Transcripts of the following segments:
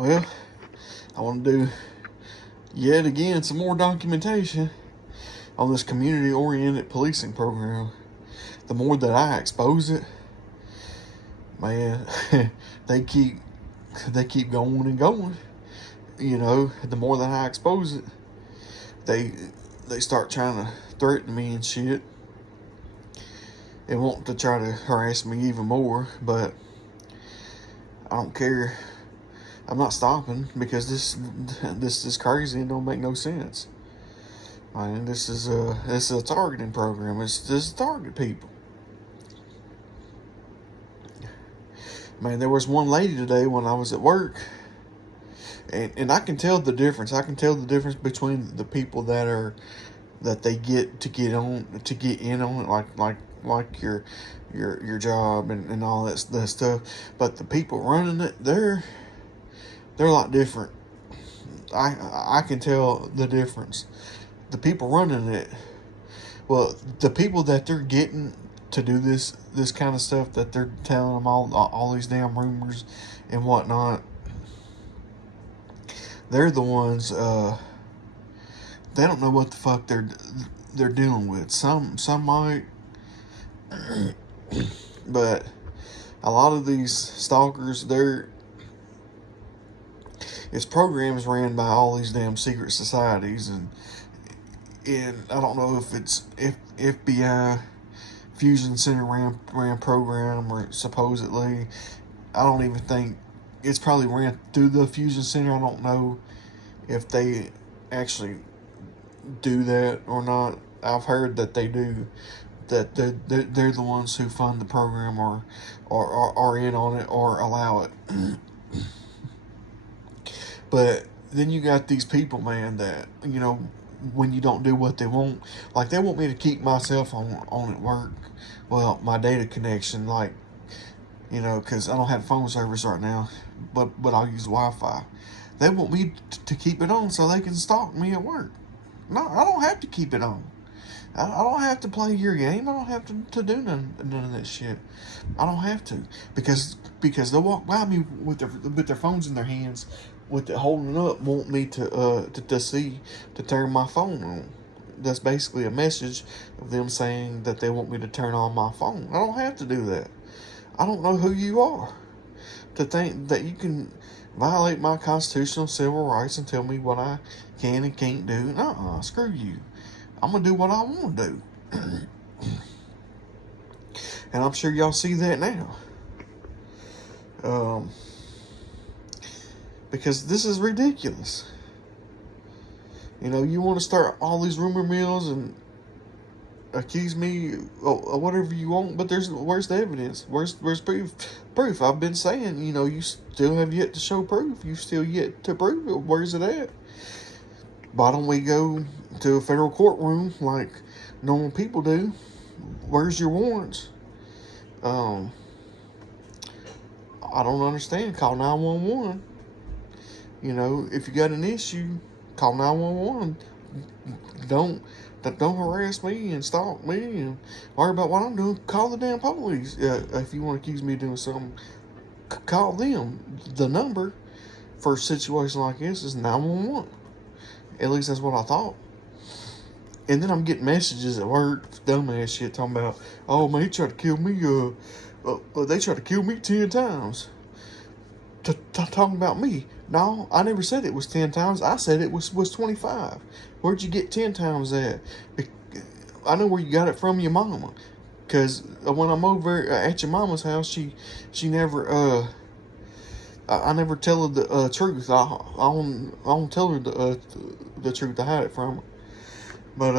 Well, I want to do yet again some more documentation on this community-oriented policing program. The more that I expose it, man, they keep going and going. You know, the more that I expose it, they start trying to threaten me and shit, and want to try to harass me even more. But I don't care. I'm not stopping because this is crazy and don't make no sense. I mean, this is a targeting program. It's just target people. Man, there was one lady today when I was at work, and I can tell the difference. I can tell the difference between the people that they get in on it, like your job and all that stuff. But the people running it, they're a lot different. I can tell the difference. The people running it, well, the people that they're getting to do this kind of stuff, that they're telling them all these damn rumors and whatnot, they're the ones, they don't know what the fuck they're dealing with. Some might, but a lot of these stalkers, it's programs ran by all these damn secret societies, and I don't know if it's FBI Fusion Center ran program, or supposedly. I don't even think it's probably ran through the Fusion Center. I don't know if they actually do that or not. I've heard that they do. That they're the ones who fund the program or are in on it or allow it. But then you got these people, man, that, you know, when you don't do what they want, like they want me to keep my cell phone on at work. Well, my data connection, like, you know, because I don't have phone service right now, but I'll use Wi-Fi. They want me to keep it on so they can stalk me at work. No, I don't have to keep it on. I don't have to play your game. I don't have to do none of that shit. I don't have to, because they'll walk by me with their phones in their hands, with it holding up, want me to turn my phone on. That's basically a message of them saying that they want me to turn on my phone. I don't have to do that. I don't know who you are to think that you can violate my constitutional civil rights and tell me what I can and can't do. Nuh-uh, screw you. I'm going to do what I want to do. And I'm sure y'all see that now. Because this is ridiculous. You know, you want to start all these rumor mills and accuse me of whatever you want, but where's the evidence? Where's proof? I've been saying, you know, you still have yet to show proof. You still yet to prove it. Where's it at? Why don't we go to a federal courtroom like normal people do? Where's your warrants? I don't understand. Call 911. You know, if you got an issue, call 911. Don't harass me and stalk me and worry about what I'm doing. Call the damn police. If you want to accuse me of doing something, call them. The number for a situation like this is 911. At least that's what I thought. And then I'm getting messages at work, dumbass shit, talking about, oh man, he tried to kill me. They tried to kill me 10 times. Talking about me. No, I never said it was 10 times. I said it was 25. Where'd you get 10 times at? I know where you got it from, your mama. Because when I'm over at your mama's house, she never, I never tell her the truth. I don't tell her the truth. I hide it from her. But,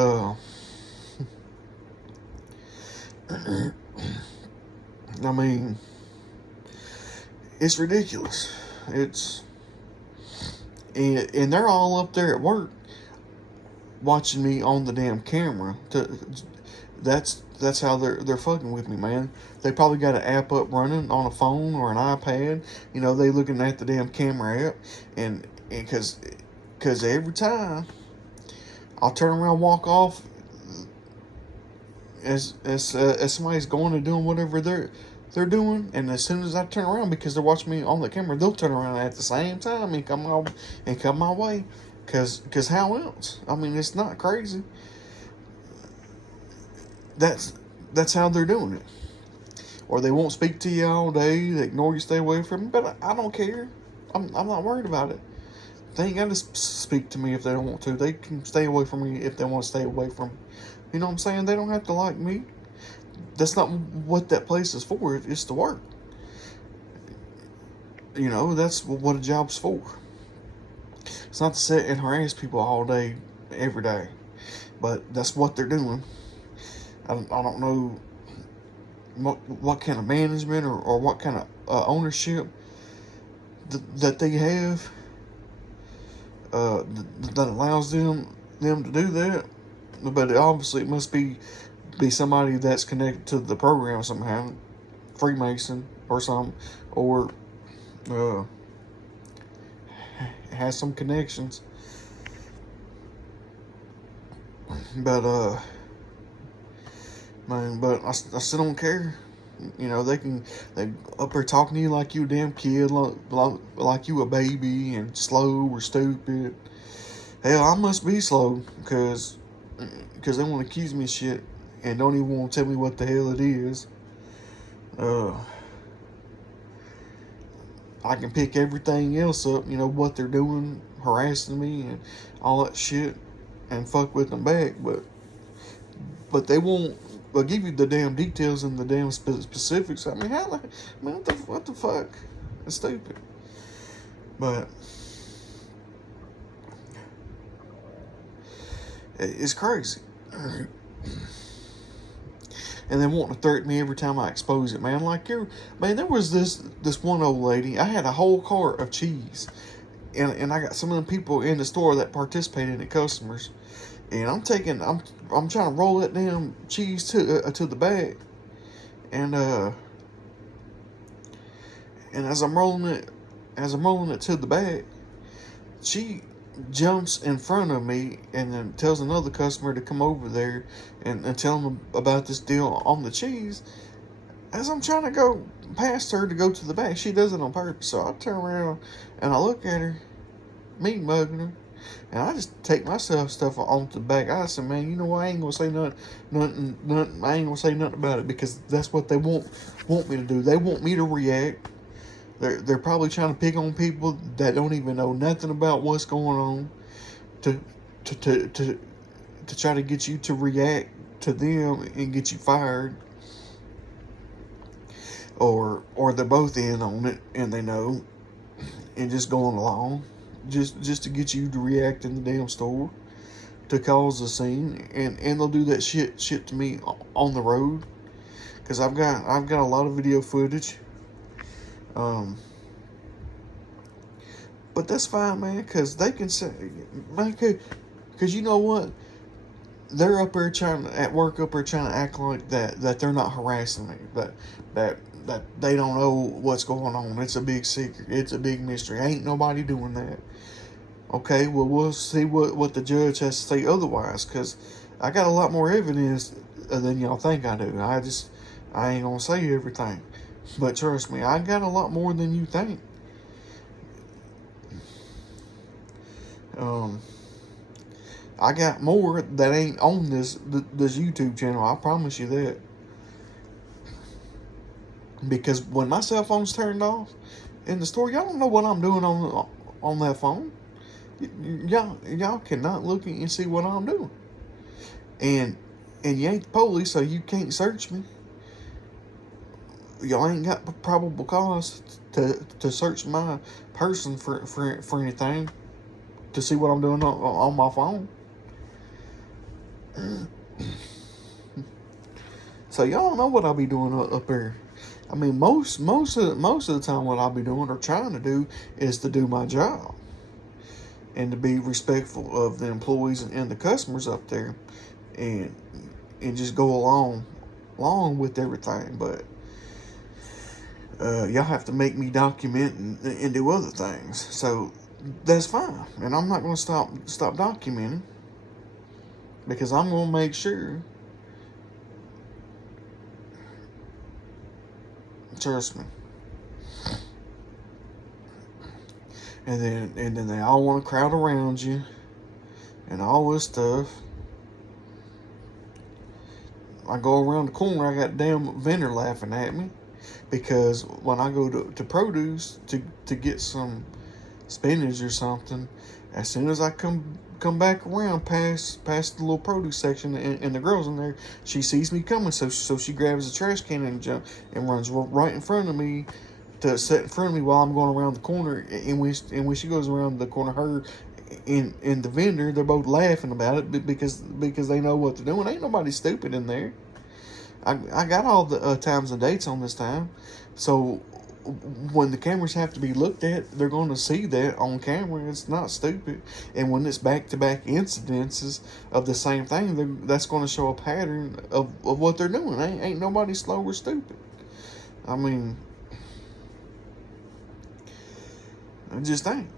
I mean, it's ridiculous. And they're all up there at work watching me on the damn camera. That's how they're fucking with me, man. They probably got an app up running on a phone or an iPad. You know, they looking at the damn camera app, and because every time I'll turn around, walk off as somebody's going and doing whatever they're doing, and as soon as I turn around, because they're watching me on the camera, they'll turn around at the same time and come my way. Cause how else? I mean, it's not crazy. That's that's how they're doing it. Or they won't speak to you all day. They ignore you, stay away from you. But I don't care. I'm not worried about it. They ain't got to speak to me if they don't want to. They can stay away from me if they want to stay away from me. You know what I'm saying? They don't have to like me. That's not what that place is for. It's to work. You know, that's what a job's for. It's not to sit and harass people all day, every day. But that's what they're doing. I don't know what kind of management or what kind of ownership that they have that allows them to do that. But obviously it must be somebody that's connected to the program somehow, Freemason or something, or has some connections. But man, but I still don't care. You know, they up there talking to you like you a damn kid, like you a baby and slow or stupid. Hell, I must be slow because they want to accuse me of shit and don't even want to tell me what the hell it is. I can pick everything else up, you know, what they're doing, harassing me and all that shit, and fuck with them back, but they won't. They'll give you the damn details and the damn specifics. I mean, what the fuck? It's stupid. But it's crazy. And they want to threaten me every time I expose it, man. Like, man, there was this one old lady. I had a whole cart of cheese, and I got some of the people in the store that participated in the customers. And I'm trying to roll that damn cheese to the bag, and as I'm rolling it to the bag, she jumps in front of me and then tells another customer to come over there and tell them about this deal on the cheese. As I'm trying to go past her to go to the back, she does it on purpose. So I turn around and I look at her, me mugging her. And I just take myself stuff onto the back. I said, man, you know, I ain't gonna say nothing. I ain't gonna say nothing about it because that's what they want me to do. They want me to react. They're probably trying to pick on people that don't even know nothing about what's going on to try to get you to react to them and get you fired. Or they're both in on it and they know and just going along. Just to get you to react in the damn store, to cause a scene, and they'll do that shit to me on the road, because I've got a lot of video footage. But that's fine, man, because they can say, man, because you know what, they're up there trying to act like that they're not harassing me, that they don't know what's going on. It's a big secret. It's a big mystery. Ain't nobody doing that. Okay, well, we'll see what the judge has to say otherwise, because I got a lot more evidence than y'all think I do. I ain't gonna say everything, but trust me, I got a lot more than you think. I got more that ain't on this YouTube channel. I promise you that. Because when my cell phone's turned off in the store, y'all don't know what I'm doing on that phone. Y'all cannot look and see what I'm doing. And you ain't the police, so you can't search me. Y'all ain't got probable cause to search my person for anything, to see what I'm doing on my phone. So y'all don't know what I'll be doing up there. I mean, most of the time, what I'll be doing or trying to do is to do my job and to be respectful of the employees and the customers up there, and just go along with everything. But y'all have to make me document and do other things. So that's fine, and I'm not going to stop documenting, because I'm going to make sure Trust me. And then they all want to crowd around you and all this stuff. I go around the corner, I got a damn vendor laughing at me because when I go to produce to get some spinach or something, as soon as I come back around past the little produce section and the girl's in there, she sees me coming, so she grabs a trash can and runs right in front of me to sit in front of me while I'm going around the corner. And when she goes around the corner, her and the vendor, they're both laughing about it because they know what they're doing. Ain't nobody stupid in there. I got all the times and dates on this time, so when the cameras have to be looked at, they're going to see that on camera. It's not stupid. And when it's back-to-back incidences of the same thing, that's going to show a pattern of what they're doing. Ain't nobody slow or stupid. I mean, it just ain't.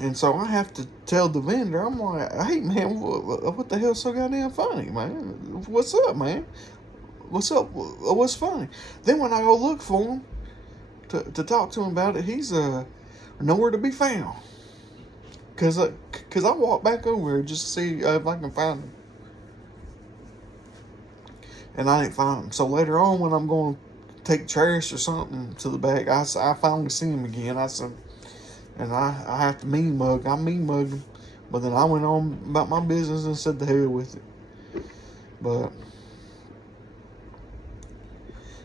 And so I have to tell the vendor, I'm like, hey, man, what the hell's so goddamn funny, man? What's up, man? What's up? What's funny? Then when I go look for him to talk to him about it, he's nowhere to be found. Cause I walked back over here just to see if I can find him, and I didn't find him. So later on, when I'm going to take trash or something to the back, I finally see him again. I said, and I have to mean mug. I mean mugged him, but then I went on about my business and said the hell with it. But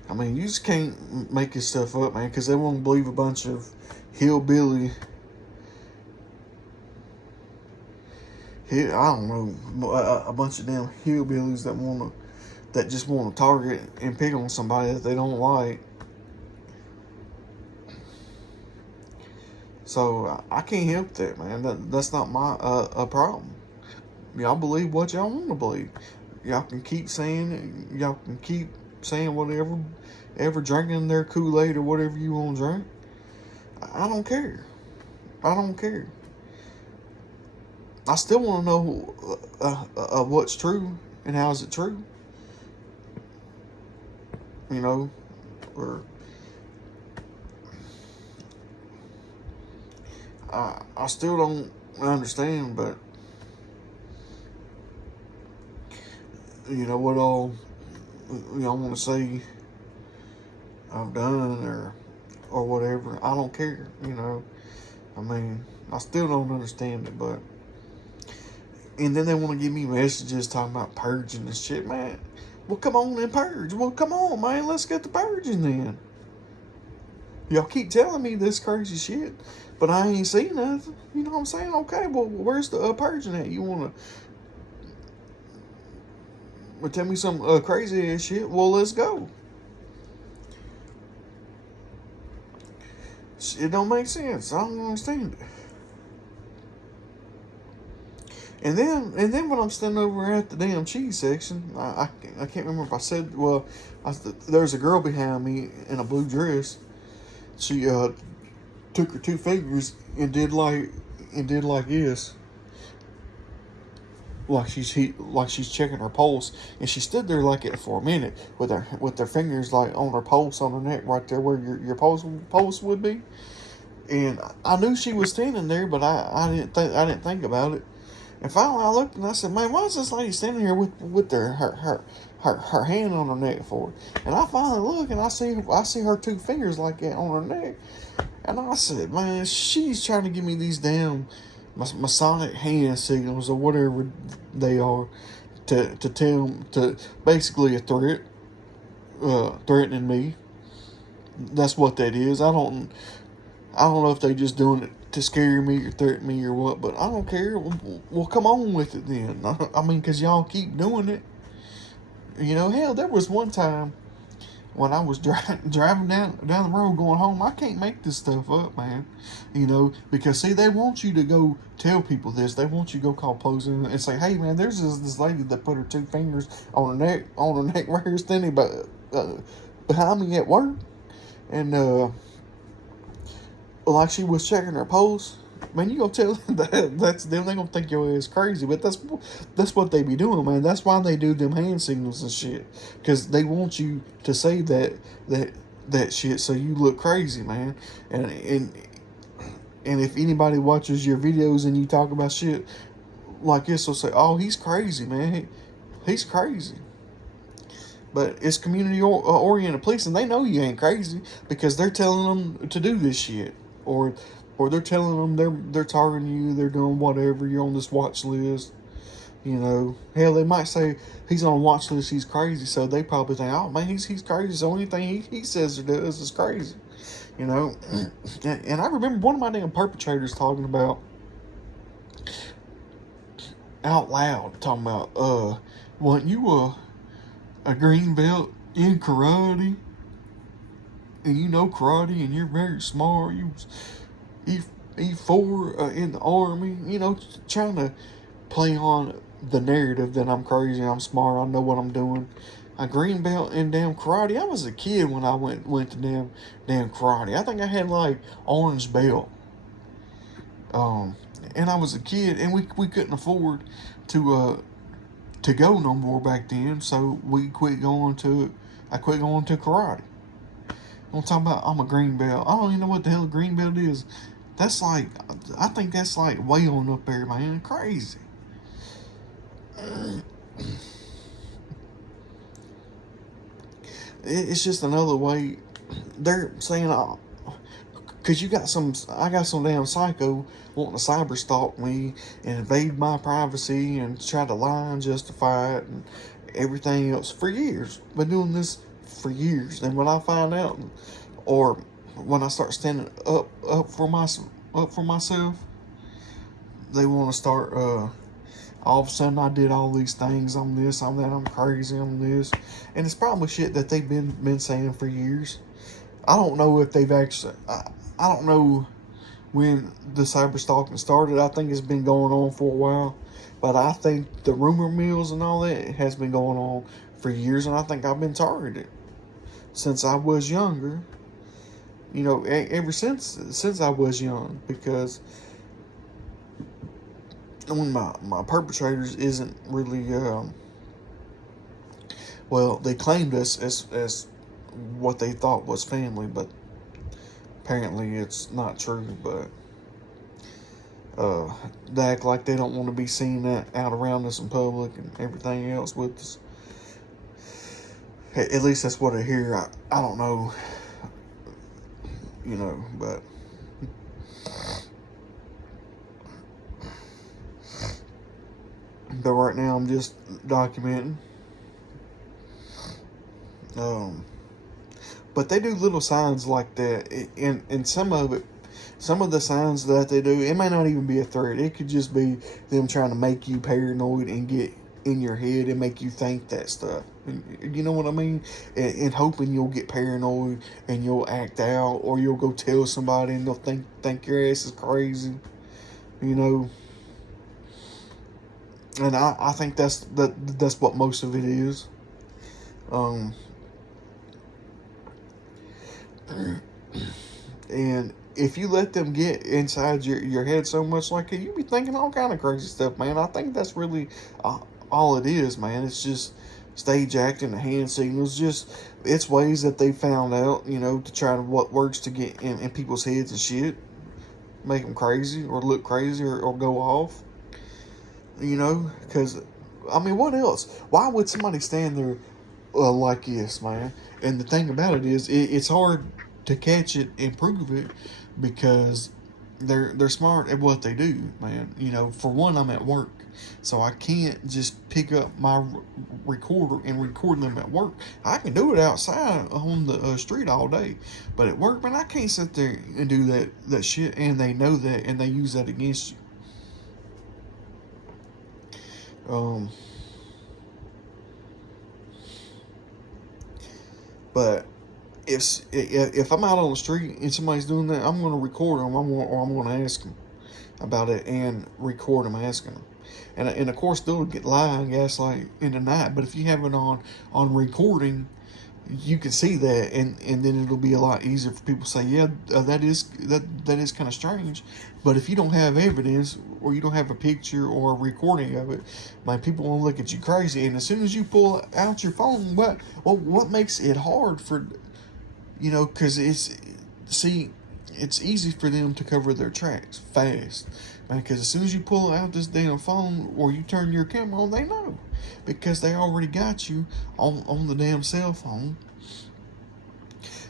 I mean, you just can't make this stuff up, man, because they won't believe a bunch of hillbilly. I don't know, a bunch of damn hillbillies that just want to target and pick on somebody that they don't like. So I can't help that, man. That's not my a problem. Y'all believe what y'all want to believe. Y'all can keep saying it. Y'all can keep saying whatever, ever drinking their Kool-Aid or whatever you want to drink. I don't care. I don't care. I still want to know what's true and how is it true. You know, or I still don't understand, but you know what all y'all want to say I've done or whatever. I don't care. You know, I mean, I still don't understand it, but. And then they want to give me messages talking about purging and shit, man. Well, come on and purge. Well, come on, man. Let's get the purging then. Y'all keep telling me this crazy shit, but I ain't seen nothing. You know what I'm saying? Okay, well, where's the purging at? You want to tell me some crazy ass shit? Well, let's go. It don't make sense. I don't understand it. And then when I'm standing over at the damn cheese section, I can't remember if I said, well, there's a girl behind me in a blue dress. She took her two fingers and did like this, like she's checking her pulse, and she stood there like it for a minute with her fingers like on her pulse on her neck right there where your pulse would be. And I knew she was standing there, but I didn't think about it. And finally, I looked and I said, "Man, why is this lady standing here with her hand on her neck for it?" And I finally look and I see her two fingers like that on her neck. And I said, "Man, she's trying to give me these damn Masonic hand signals or whatever they are to basically a threat, threatening me. That's what that is. I don't know if they just doing it to scare me or threaten me or what, but I don't care. Well, come on with it then. I mean, because y'all keep doing it. You know, hell, there was one time when I was driving down the road going home. I can't make this stuff up, man. You know, because see, they want you to go tell people this. They want you to go call police and say, "Hey, man, there's this lady that put her two fingers on her neck right here standing behind me at work, and like she was checking her pulse." Man, you gonna tell them that's them? They gonna think your ass crazy, but that's what they be doing, man. That's why they do them hand signals and shit, because they want you to say that that shit so you look crazy, man. And if anybody watches your videos and you talk about shit like this, they'll say, "Oh, he's crazy, man. He's crazy." But it's community oriented policing. They know you ain't crazy because they're telling them to do this shit, or they're telling them they're targeting you. They're doing whatever. You're on this watch list. You know, hell, they might say he's on a watch list. He's crazy, so they probably think, "Oh man, he's crazy. So anything he says or does is crazy." You know, and I remember one of my damn perpetrators talking about out loud, talking about weren't you a green belt in karate, and you know karate, and you're very smart. You was E4 in the army. You know, trying to play on the narrative that I'm crazy, I'm smart, I know what I'm doing. A green belt in damn karate. I was a kid when I went to damn karate. I think I had like orange belt. And I was a kid, and we couldn't afford to go no more back then, so we quit going to. I quit going to karate. I'm talking about I'm a green belt. I don't even know what the hell a green belt is. That's like, I think that's like way on up there, man. Crazy. It's just another way. They're saying, because I got some damn psycho wanting to cyber stalk me and invade my privacy and try to lie and justify it and everything else for years. Been doing this for years, and when I find out, or when I start standing up for myself, they want to start. All of a sudden, I did all these things. I'm this, I'm that, I'm crazy, I'm this, and it's probably shit that they've been saying for years. I don't know if they've actually. I don't know when the cyber stalking started. I think it's been going on for a while, but I think the rumor mills and all that has been going on for years, and I think I've been targeted since I was younger. You know, ever since I was young, because when my perpetrators isn't really well, they claimed us as what they thought was family, but apparently it's not true. But they act like they don't want to be seen out around us in public and everything else with us. At least that's what I hear. I don't know, you know, but right now I'm just documenting. But they do little signs like that, and some of the signs that they do, it may not even be a threat. It could just be them trying to make you paranoid and get in your head and make you think that stuff. You know what I mean? And hoping you'll get paranoid and you'll act out, or you'll go tell somebody and they'll think your ass is crazy. You know. And I think that's what most of it is. And if you let them get inside your head so much like that, you be thinking all kind of crazy stuff, man. I think that's really all it is, man. It's just stage acting, the hand signals, just it's ways that they found out, you know, to try to what works to get in people's heads and shit, make them crazy or look crazy or go off, you know, because I mean, what else? Why would somebody stand there like this, man? And the thing about it is, it's hard to catch it and prove it because they're smart at what they do, man. You know, for one, I'm at work, so I can't just pick up my recorder and record them at work. I can do it outside on the street all day, but at work, man, I can't sit there and do that shit. And they know that, and they use that against you. But if I'm out on the street and somebody's doing that, I'm going to record them. I'm going to ask them about it and record them asking them. And of course they'll get lie and gaslight in the night. But if you have it on recording, you can see that, and then it'll be a lot easier for people to say, yeah, that is kind of strange. But if you don't have evidence, or you don't have a picture or a recording of it, like, people will look at you crazy. And as soon as you pull out your phone, what makes it hard You know, because it's easy for them to cover their tracks fast. Because as soon as you pull out this damn phone or you turn your camera on, they know. Because they already got you on the damn cell phone.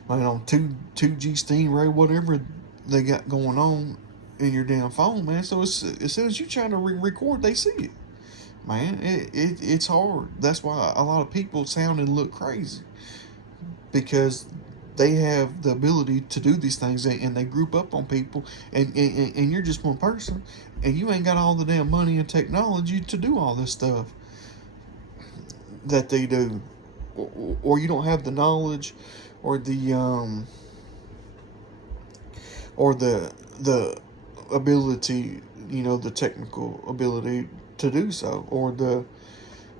Man, on 2G Stingray, whatever they got going on in your damn phone, man. So as soon as you try to record, they see it. Man, it's hard. That's why a lot of people sound and look crazy. Because they have the ability to do these things and they group up on people and you're just one person and you ain't got all the damn money and technology to do all this stuff that they do, or you don't have the knowledge or the ability, you know, the technical ability to do so, or the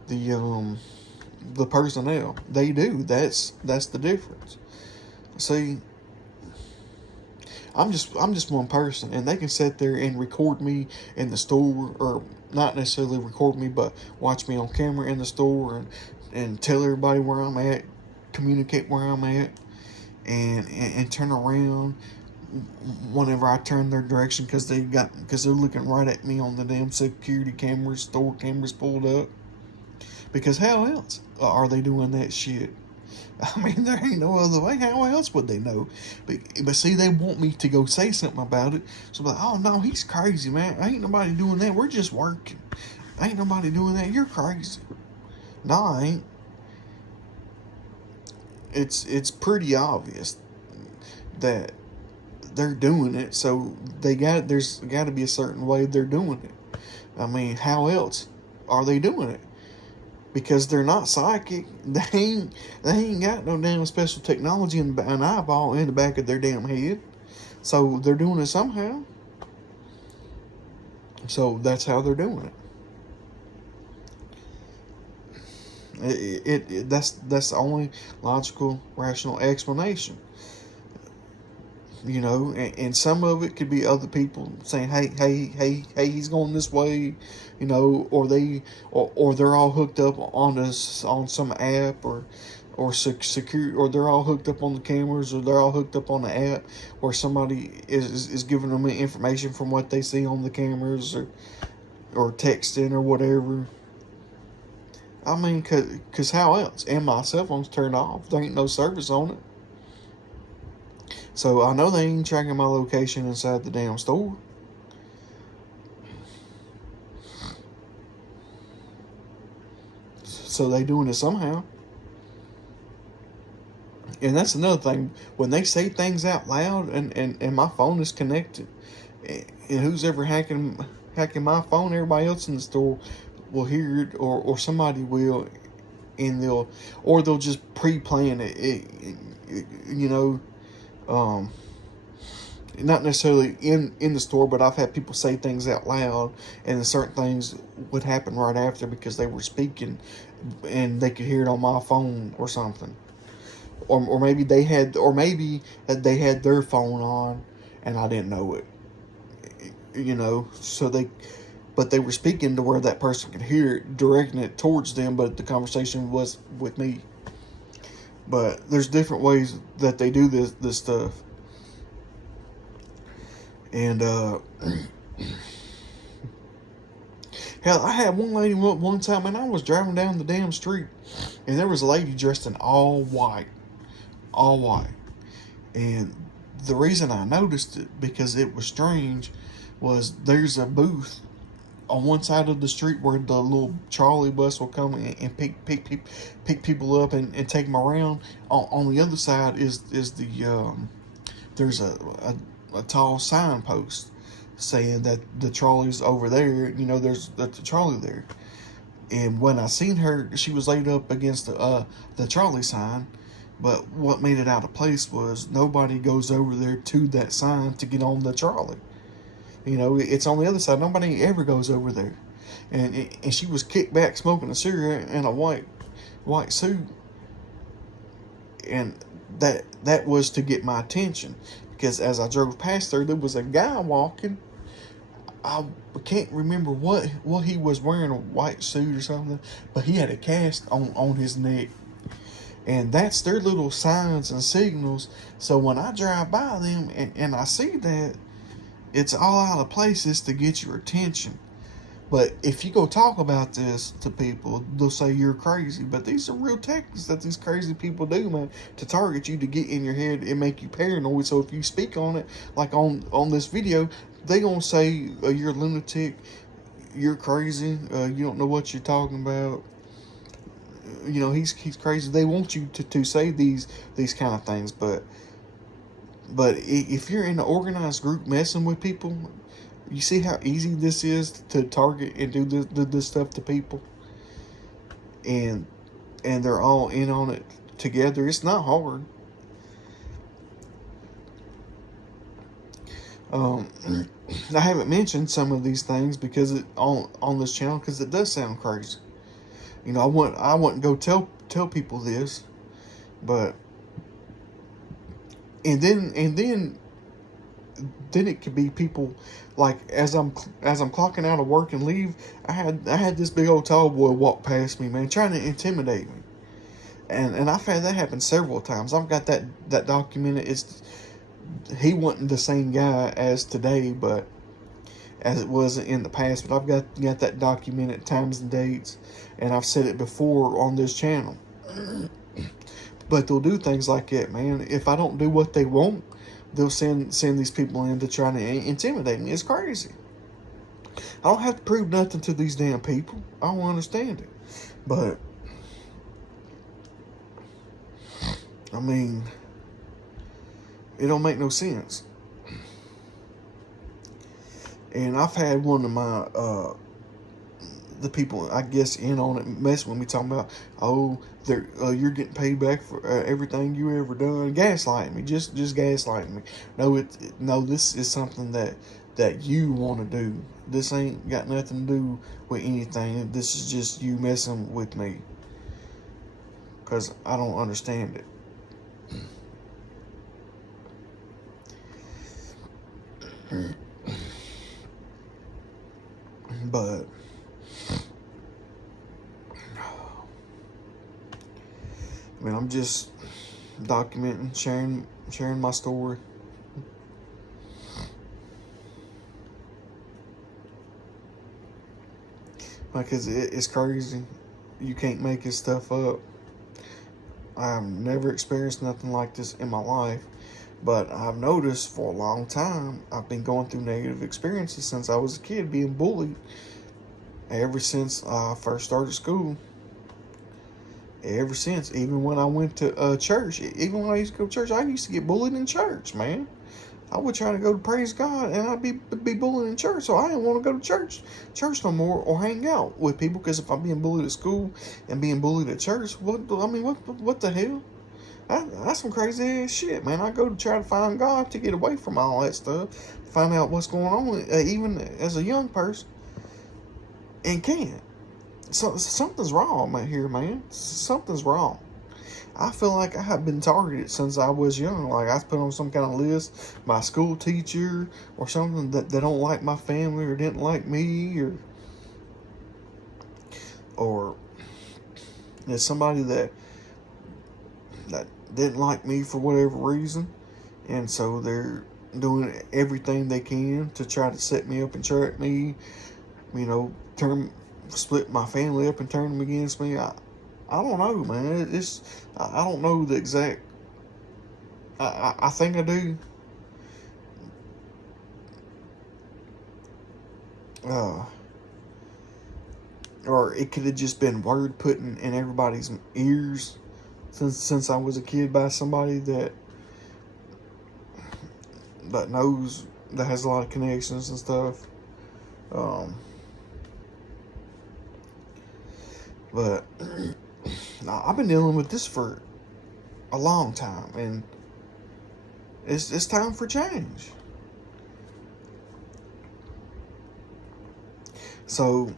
the personnel. They do. That's the difference. See, I'm just one person, and they can sit there and record me in the store, or not necessarily record me, but watch me on camera in the store, and tell everybody where I'm at, communicate where I'm at, and turn around whenever I turn their direction because they're looking right at me on the damn security cameras, store cameras pulled up. Because how else are they doing that shit? I mean, there ain't no other way. How else would they know? But see, they want me to go say something about it. So I'm like, oh no, he's crazy, man. Ain't nobody doing that. We're just working. Ain't nobody doing that. You're crazy. No, I ain't. It's pretty obvious that they're doing it. So there's got to be a certain way they're doing it. I mean, how else are they doing it? Because they're not psychic. They ain't got no damn special technology in an eyeball in the back of their damn head. So they're doing it somehow. So that's how they're doing it. That's the only logical, rational explanation. You know, and some of it could be other people saying, hey, he's going this way, you know, or they're all hooked up on some app, or secure, or they're all hooked up on the cameras, or they're all hooked up on the app, or somebody is giving them information from what they see on the cameras, or texting or whatever. I mean, cause how else? And my cell phone's turned off. There ain't no service on it. So I know they ain't tracking my location inside the damn store. So they doing it somehow. And that's another thing. When they say things out loud and my phone is connected, and who's ever hacking my phone, everybody else in the store will hear it, or somebody will, and they'll just pre-plan it, you know. Not necessarily in the store, but I've had people say things out loud, and then certain things would happen right after because they were speaking, and they could hear it on my phone or something, or maybe they had their phone on, and I didn't know it, you know. But they were speaking to where that person could hear it, directing it towards them, but the conversation was with me. But there's different ways that they do this stuff. And hell, I had one lady one time, and I was driving down the damn street, and there was a lady dressed in all white, and the reason I noticed it, because it was strange, was there's a booth on one side of the street where the little trolley bus will come and pick people up and take them around. On the other side is the there's a tall signpost saying that the trolley's over there. You know, there's the trolley there. And when I seen her, she was laid up against the trolley sign. But what made it out of place was nobody goes over there to that sign to get on the trolley. You know, it's on the other side. Nobody ever goes over there. And she was kicked back smoking a cigarette in a white suit. And that was to get my attention, because as I drove past her, there was a guy walking. I can't remember what he was wearing, a white suit or something, but he had a cast on his neck, And that's their little signs and signals. So when I drive by them and I see that, it's all out of places to get your attention. But if you go talk about this to people, they'll say you're crazy. But these are real tactics that these crazy people do, man, to target you, to get in your head and make you paranoid. So if you speak on it, like on this video, they gonna say you're a lunatic, you're crazy, you don't know what you're talking about. You know, he's crazy. They want you to say these kind of things, but if you're in an organized group messing with people, you see how easy this is to target and do this stuff to people, and they're all in on it together. It's not hard. Um, I haven't mentioned some of these things because on this channel because it does sound crazy. You know, I wouldn't go tell people this, but and then it could be people like as I'm clocking out of work and leave. I had this big old tall boy walk past me, man, trying to intimidate me, and I've had that happen several times. I've got that documented. He wasn't the same guy as today, but as it was in the past. But I've got that documented, times and dates, and I've said it before on this channel. But they'll do things like that, man. If I don't do what they want, they'll send these people in to try to intimidate me. It's crazy. I don't have to prove nothing to these damn people. I don't understand it. But I mean, it don't make no sense. And I've had one of my the people, I guess, in on it, messing with me, talking about, oh, you're getting paid back for everything you ever done, gaslighting me, just gaslighting me. No, this is something that you want to do. This ain't got nothing to do with anything. This is just you messing with me, because I don't understand it. But I mean, I'm just documenting, sharing my story. Because it's crazy. You can't make this stuff up. I've never experienced nothing like this in my life. But I've noticed for a long time, I've been going through negative experiences since I was a kid, being bullied. Ever since I first started school. Ever since, even when I went to church, even when I used to go to church, I used to get bullied in church, man. I would try to go to praise God, and I'd be bullied in church, so I didn't want to go to church no more, or hang out with people, because if I'm being bullied at school and being bullied at church, what the hell? That's some crazy ass shit, man. I go to try to find God to get away from all that stuff, find out what's going on, even as a young person, and can't. So something's wrong here, man. Something's wrong. I feel like I have been targeted since I was young. Like I was put on some kind of list by a school teacher or something that they don't like my family or didn't like me, or there's somebody that didn't like me for whatever reason, and so they're doing everything they can to try to set me up and trap me. You know, split my family up and turn them against me. I don't know, man. I don't know the exact. I think I do. Or it could have just been word put in everybody's ears since I was a kid by somebody that knows, that has a lot of connections and stuff. But I've been dealing with this for a long time, and it's time for change. So,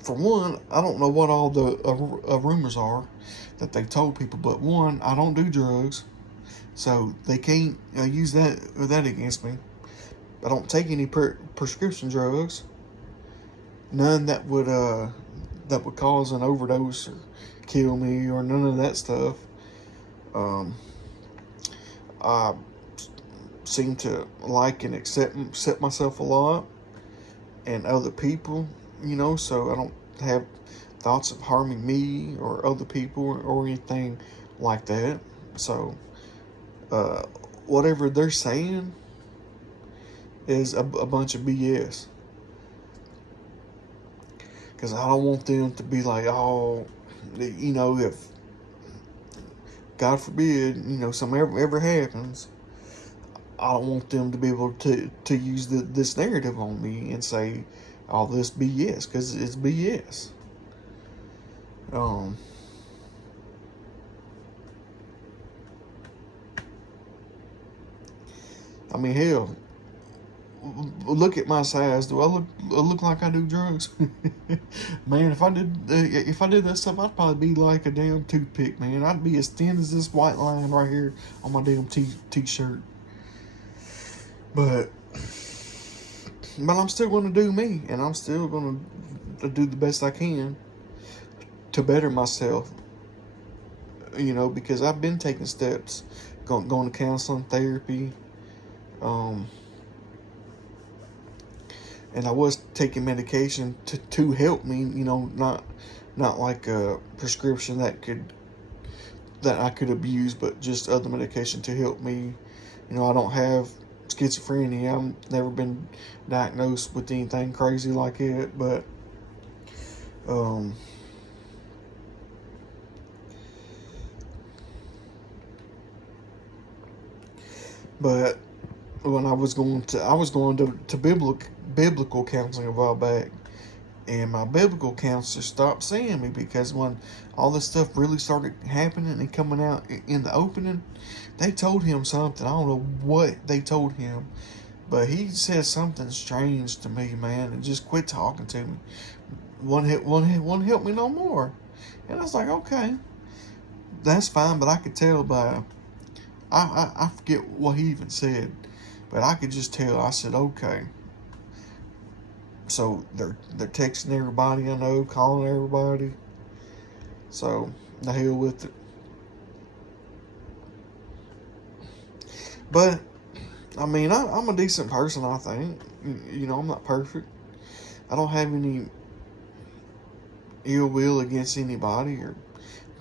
for one, I don't know what all the rumors are that they told people, but one, I don't do drugs, so they can't use that against me. I don't take any prescription drugs, none that would cause an overdose or kill me, or none of that stuff. Um, I seem to like and accept myself a lot and other people, so I don't have thoughts of harming me or other people or anything like that. So, uh, whatever they're saying is a bunch of BS. Because I don't want them to be like, oh, if God forbid, something ever happens, I don't want them to be able to use this narrative on me and say all this BS, because it's BS. Um, I mean, hell, look at my size. Do I look like I do drugs? Man, if I did that stuff, I'd probably be like a damn toothpick, man. I'd be as thin as this white line right here on my damn t-shirt. But I'm still going to do me, and I'm still going to do the best I can to better myself. Because I've been taking steps, going to counseling, therapy, and I was taking medication to help me. Not like a prescription that I could abuse, but just other medication to help me. I don't have schizophrenia. I've never been diagnosed with anything crazy like it, but um, but when I was going to biblical counseling a while back, and my biblical counselor stopped seeing me because when all this stuff really started happening and coming out in the opening, they told him something. I don't know what they told him, but he said something strange to me, man, and just quit talking to me. One help me no more. And I was like, okay, that's fine, but I could tell by I forget what he even said, but I could just tell. I said, okay. So they're texting everybody I know, calling everybody. So the hell with it. But I mean, I'm a decent person, I think. I'm not perfect. I don't have any ill will against anybody or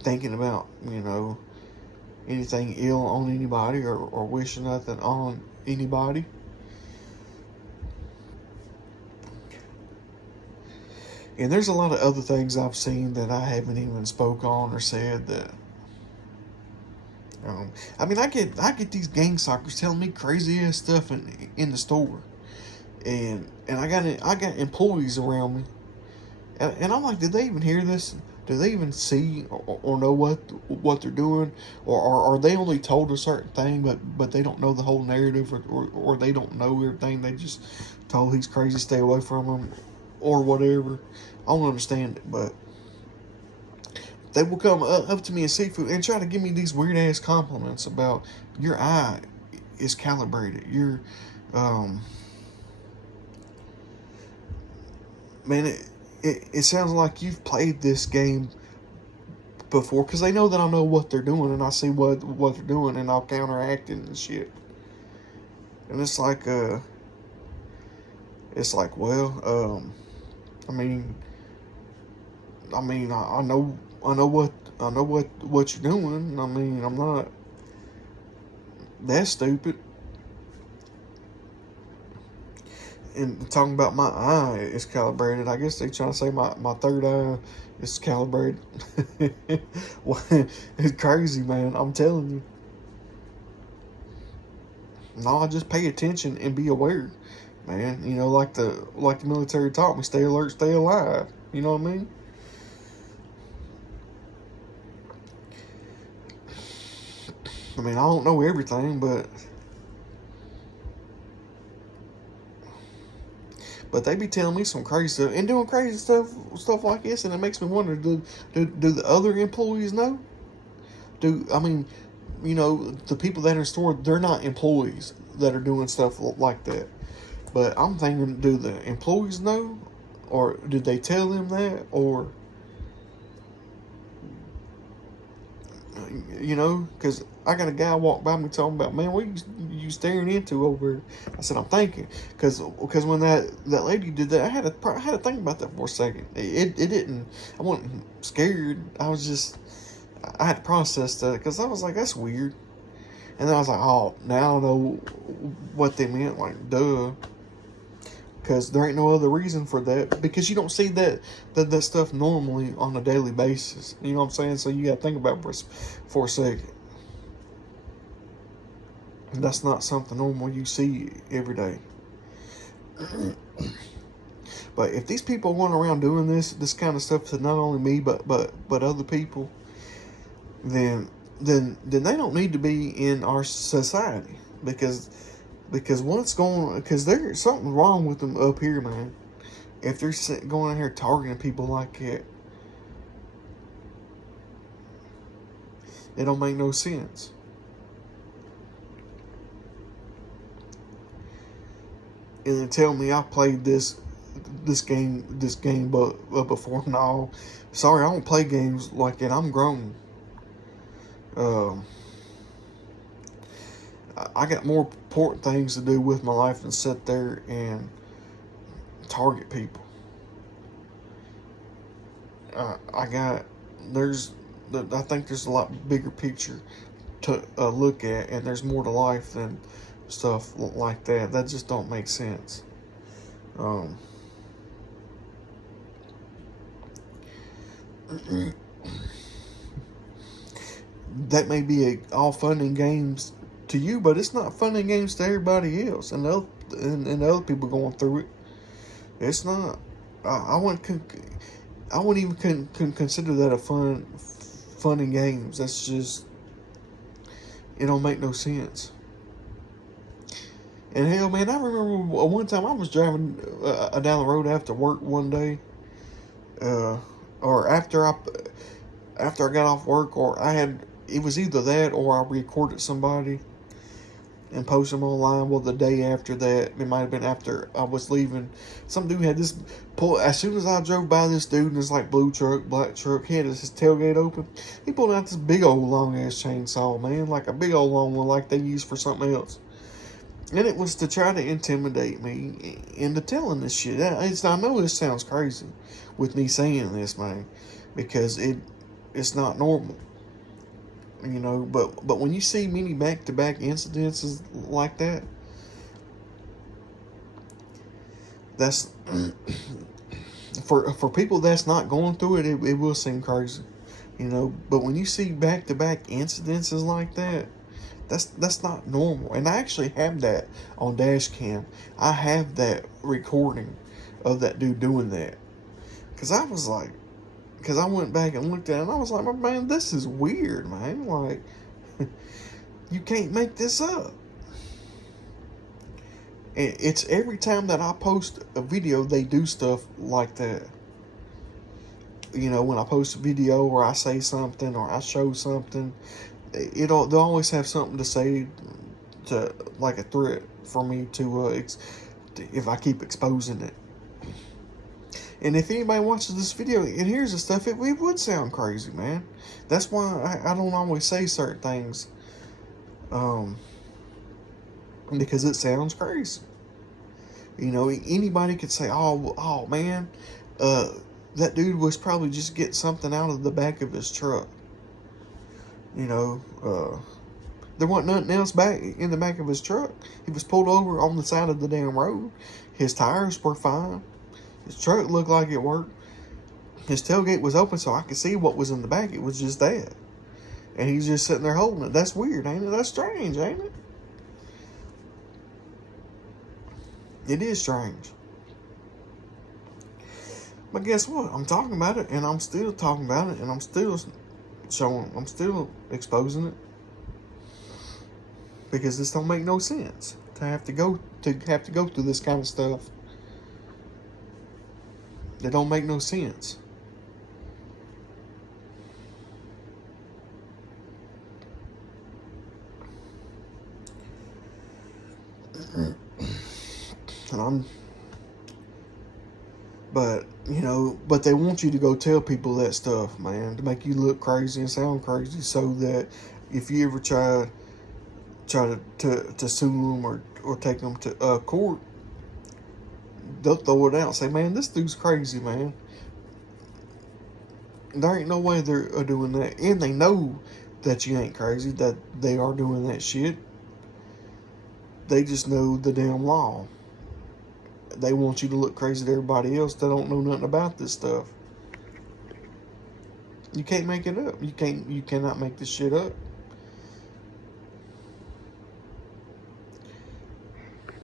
thinking about, anything ill on anybody or wishing nothing on anybody. And there's a lot of other things I've seen that I haven't even spoke on or said that. I mean, I get these gangstalkers telling me crazy ass stuff in the store, and I got employees around me, and I'm like, did they even hear this? Do they even see or know what they're doing, or are they only told a certain thing, but they don't know the whole narrative, or they don't know everything? They just told he's crazy, stay away from him, or whatever. I don't understand it, but they will come up to me in seafood and try to give me these weird ass compliments about your eye is calibrated. Um, man, it sounds like you've played this game before, because they know that I know what they're doing and I see what they're doing and I'll counteract it and shit. And well, I mean, I know what you're doing. I mean, I'm not that stupid. And talking about my eye is calibrated. I guess they trying to say my third eye is calibrated. It's crazy, man. I'm telling you. No, I just pay attention and be aware, man. Like the military taught me, stay alert, stay alive. You know what I mean? I mean, I don't know everything, but they be telling me some crazy stuff and doing crazy stuff like this, and it makes me wonder: do the other employees know? I mean, the people that are in the store, they're not employees that are doing stuff like that. But I'm thinking, do the employees know, or did they tell them that, or You know, because I got a guy walk by me talking about, man, what you staring into over here? I said, I'm thinking, because when that lady did that, I had to think about that for a second. It didn't. I wasn't scared. I had to process that because I was like, that's weird. And then I was like, oh, now I know what they meant. Like, duh. Because there ain't no other reason for that. Because you don't see that stuff normally on a daily basis. You know what I'm saying? So you got to think about it for a second. That's not something normal you see every day. But if these people are going around doing this kind of stuff to not only me but other people, then they don't need to be in our society because there's something wrong with them up here, man. If they're going in here targeting people like that, it don't make no sense. And then tell me I played this game before. No, sorry, I don't play games like that. I'm grown. I got more important things to do with my life than sit there and target people. I think there's a lot bigger picture to look at, and there's more to life than stuff like that. That just don't make sense. That may be all fun and games to you, but it's not fun and games to everybody else and other people going through it. It's not. I wouldn't even consider that a fun and games. That's just, it don't make no sense. And hell, man, I remember one time I was driving down the road after work one day, or after I got off work, or it was either that or I recorded somebody and posted them online. Well, the day after that, it might have been after I was leaving. Some dude had this pull. As soon as I drove by this dude in this like blue truck, black truck, he had his tailgate open. He pulled out this big old long ass chainsaw, man, like a big old long one, like they use for something else. And it was to try to intimidate me into telling this shit. I know this sounds crazy with me saying this, man, because it's not normal. You know, but when you see many back-to-back incidences like that, that's for people that's not going through it, it will seem crazy. You know, but when you see back-to-back incidences like that, that's not normal. And I actually have that on dash cam. I have that recording of that dude doing that. Because I went back and looked at it and I was like, man, this is weird, man. Like, you can't make this up. And it's every time that I post a video, they do stuff like that. You know, when I post a video or I say something or I show something, they'll always have something to say, to like a threat for me to if I keep exposing it. And if anybody watches this video and hears this stuff, it would sound crazy, man. That's why I don't always say certain things, because it sounds crazy. You know, anybody could say, oh man, that dude was probably just getting something out of the back of his truck. You know, there wasn't nothing else back in the back of his truck. He was pulled over on the side of the damn road. His tires were fine. His truck looked like it worked. His tailgate was open so I could see what was in the back. It was just that. And he's just sitting there holding it. That's weird, ain't it? That's strange, ain't it? It is strange. But guess what? I'm talking about it, and I'm still talking about it, and I'm still exposing it. Because this don't make no sense to have to go through this kind of stuff. It don't make no sense. But, you know, but they want you to go tell people that stuff, man, to make you look crazy and sound crazy, so that if you ever try to sue them or take them to court, they'll throw it out and say, man, this dude's crazy, man. There ain't no way they're doing that. And they know that you ain't crazy, that they are doing that shit. They just know the damn law. They want you to look crazy to everybody else that don't know nothing about this stuff. You can't make it up. You cannot make this shit up.